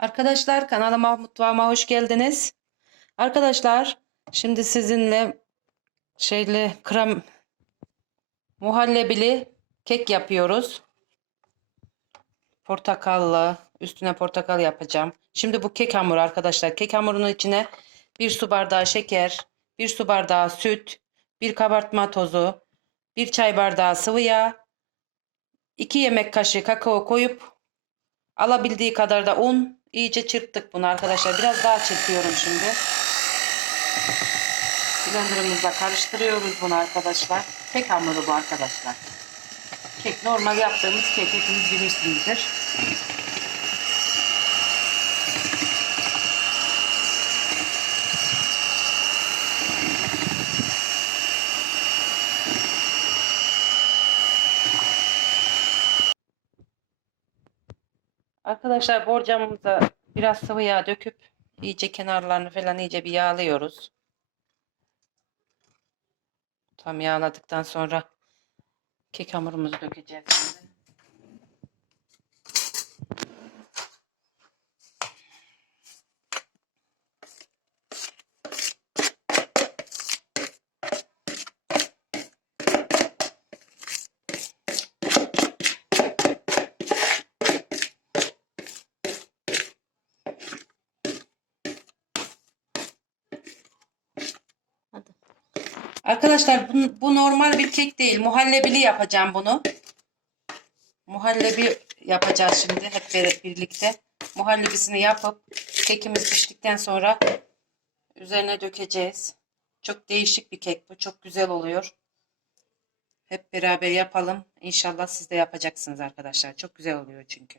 Arkadaşlar kanalıma mutfağıma hoş geldiniz. Arkadaşlar şimdi sizinle şeyli krem muhallebili kek yapıyoruz. Portakallı üstüne portakal yapacağım. Şimdi bu kek hamuru arkadaşlar. Kek hamurunun içine bir su bardağı şeker, bir su bardağı süt, bir kabartma tozu, bir çay bardağı sıvı yağ, 2 yemek kaşığı kakao koyup alabildiği kadar da un iyice çırptık bunu arkadaşlar. Biraz daha çırpıyorum şimdi. Blenderımızla karıştırıyoruz bunu arkadaşlar. Kek hamuru bu arkadaşlar. Kek normal yaptığımız kek hepiniz bilirsinizdir. Arkadaşlar borcamımıza biraz sıvı yağ döküp iyice kenarlarını falan iyice bir yağlıyoruz. Tam yağladıktan sonra kek hamurumuzu dökeceğiz şimdi. Arkadaşlar bu, bu normal bir kek değil. Muhallebili yapacağım bunu. Muhallebi yapacağız şimdi hep bir- birlikte. Muhallebisini yapıp kekimiz piştikten sonra üzerine dökeceğiz. Çok değişik bir kek bu. Çok güzel oluyor. Hep beraber yapalım. İnşallah siz de yapacaksınız arkadaşlar. Çok güzel oluyor çünkü.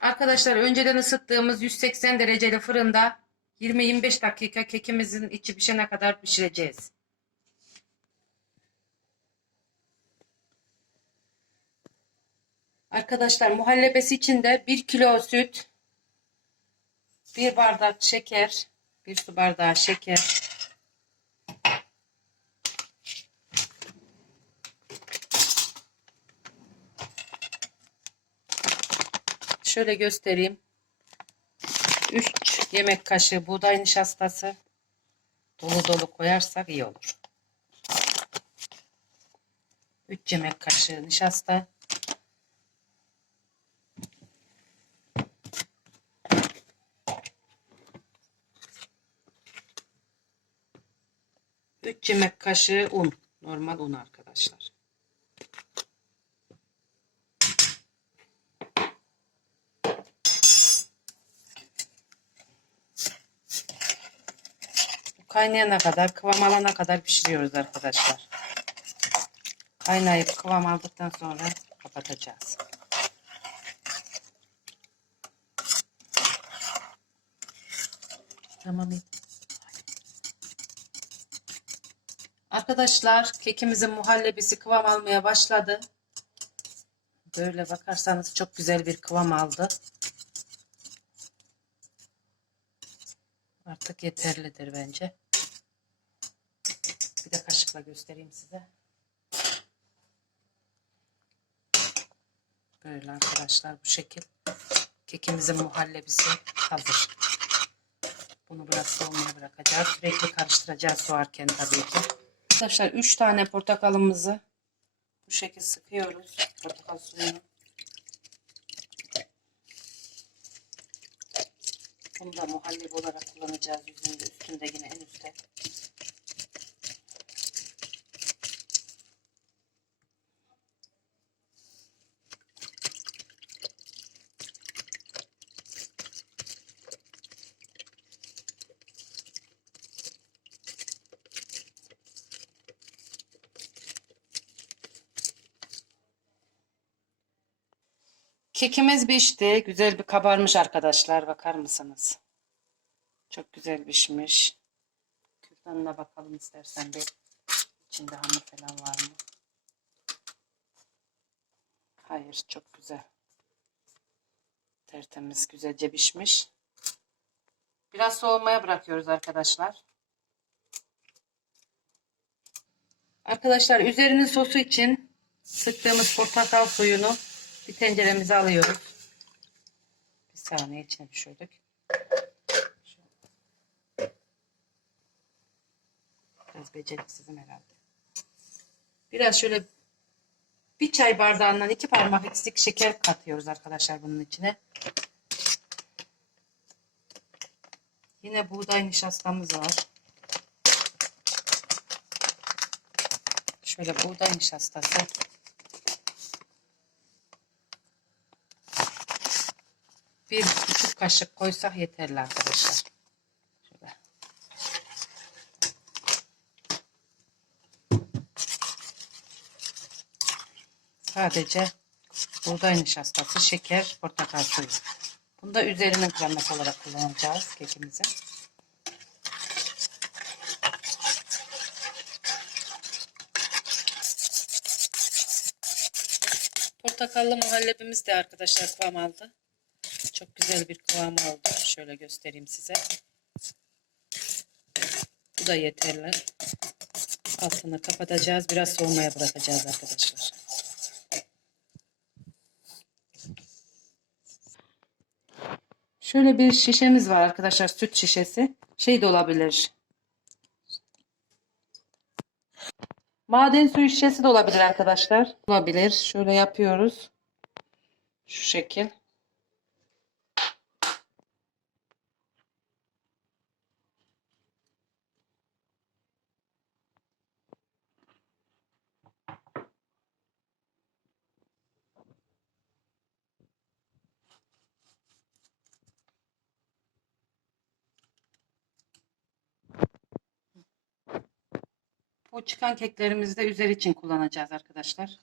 Arkadaşlar önceden ısıttığımız 180 dereceli fırında 20-25 dakika kekimizin içi pişene kadar pişireceğiz. Arkadaşlar muhallebesi için de 1 kilo süt, 1 bardak şeker, 1 su bardağı şeker, Şöyle göstereyim. 3 yemek kaşığı buğday nişastası dolu dolu koyarsak iyi olur. 3 yemek kaşığı nişasta. Üç yemek kaşığı un. Normal un arkadaşlar. Kaynayana kadar, kıvam alana kadar pişiriyoruz arkadaşlar. Kaynayıp kıvam aldıktan sonra kapatacağız. Tamam. Arkadaşlar kekimizin muhallebisi kıvam almaya başladı. Böyle bakarsanız çok güzel bir kıvam aldı. Artık yeterlidir bence. Kaşıkla göstereyim size. Böyle arkadaşlar bu şekil. Kekimizin muhallebisi hazır. Bunu biraz soğumaya bırakacağız. Sürekli karıştıracağız soğarken tabii ki. Arkadaşlar 3 tane portakalımızı bu şekil sıkıyoruz. Portakal suyunu. Bunu da muhallebi olarak kullanacağız yüzünde üstünde yine en üstte. Kekimiz pişti. Güzel bir kabarmış arkadaşlar. Bakar mısınız? Çok güzel pişmiş. Kürdanına bakalım istersen bir. İçinde hamur falan var mı? Hayır çok güzel. Tertemiz güzelce pişmiş. Biraz soğumaya bırakıyoruz arkadaşlar. Arkadaşlar üzerinin sosu için sıktığımız portakal suyunu bir tenceremize alıyoruz. Bir saniye içine düşürdük. Biraz beceriksizim herhalde. Biraz şöyle bir çay bardağından iki parmak eksik şeker katıyoruz arkadaşlar bunun içine. Yine buğday nişastamız var. Şöyle buğday nişastası. Bir buçuk kaşık koysak yeterli arkadaşlar. Sadece buğday nişastası, şeker, portakal suyu. Bunu da üzerinin kreması olarak kullanacağız kekimizin. Portakallı muhallebimiz de arkadaşlar kıvam aldı. Çok güzel bir kıvam aldı. Şöyle göstereyim size. Bu da yeterli. Altını kapatacağız. Biraz soğumaya bırakacağız arkadaşlar. Şöyle bir şişemiz var arkadaşlar. Süt şişesi. Şey de olabilir. Maden suyu şişesi de olabilir arkadaşlar. Olabilir. Şöyle yapıyoruz. Şu şekil. Bu çıkan keklerimizi de üzeri için kullanacağız arkadaşlar.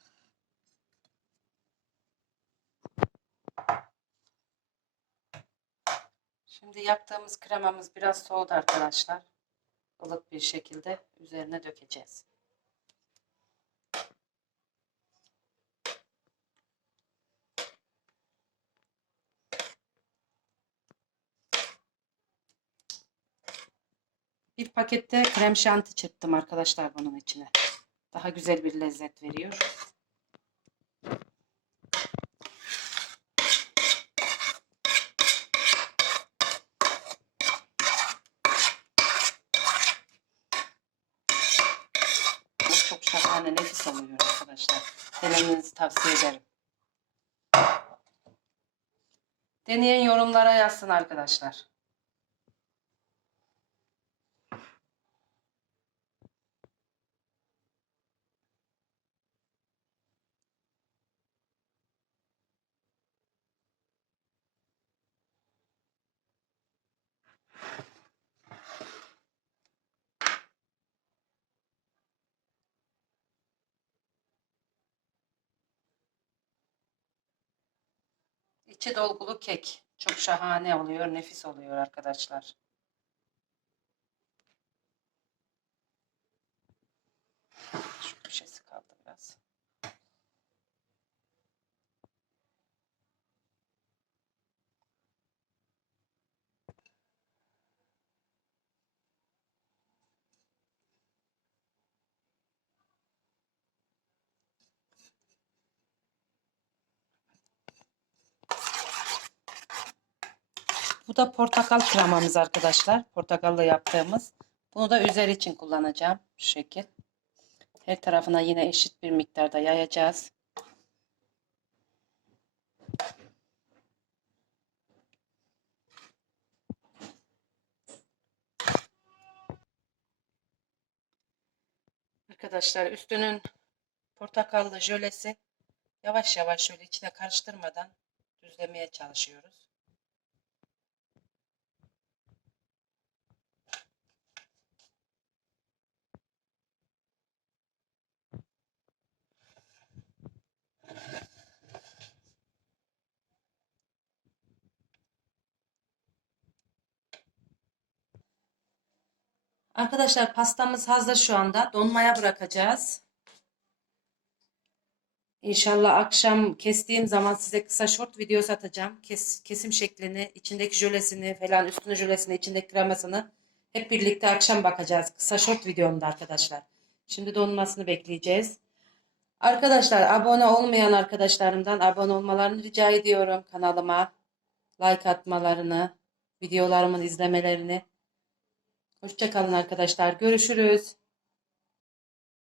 Şimdi yaptığımız kremamız biraz soğudu arkadaşlar. ılık bir şekilde üzerine dökeceğiz. Bir pakette krem şanti çırptım arkadaşlar bunun içine. Daha güzel bir lezzet veriyor. Çok şahane nefis oluyor arkadaşlar. Denemenizi tavsiye ederim. Deneyen yorumlara yazsın arkadaşlar. İçi dolgulu kek. Çok şahane oluyor, nefis oluyor arkadaşlar. Şu köşesi kaldı biraz. Bu da portakal kremamız arkadaşlar. Portakalla yaptığımız. Bunu da üzeri için kullanacağım. Şu şekil. Her tarafına yine eşit bir miktarda yayacağız. Arkadaşlar üstünün portakallı jölesi yavaş yavaş şöyle içine karıştırmadan düzlemeye çalışıyoruz. Arkadaşlar pastamız hazır şu anda. Donmaya bırakacağız. İnşallah akşam kestiğim zaman size kısa short video satacağım. Kes, kesim şeklini, içindeki jölesini falan, üstüne jölesini, içindeki kremasını hep birlikte akşam bakacağız. Kısa short videomda arkadaşlar. Şimdi donmasını bekleyeceğiz. Arkadaşlar abone olmayan arkadaşlarımdan abone olmalarını rica ediyorum kanalıma. Like atmalarını, videolarımın izlemelerini. Hoşçakalın arkadaşlar. Görüşürüz.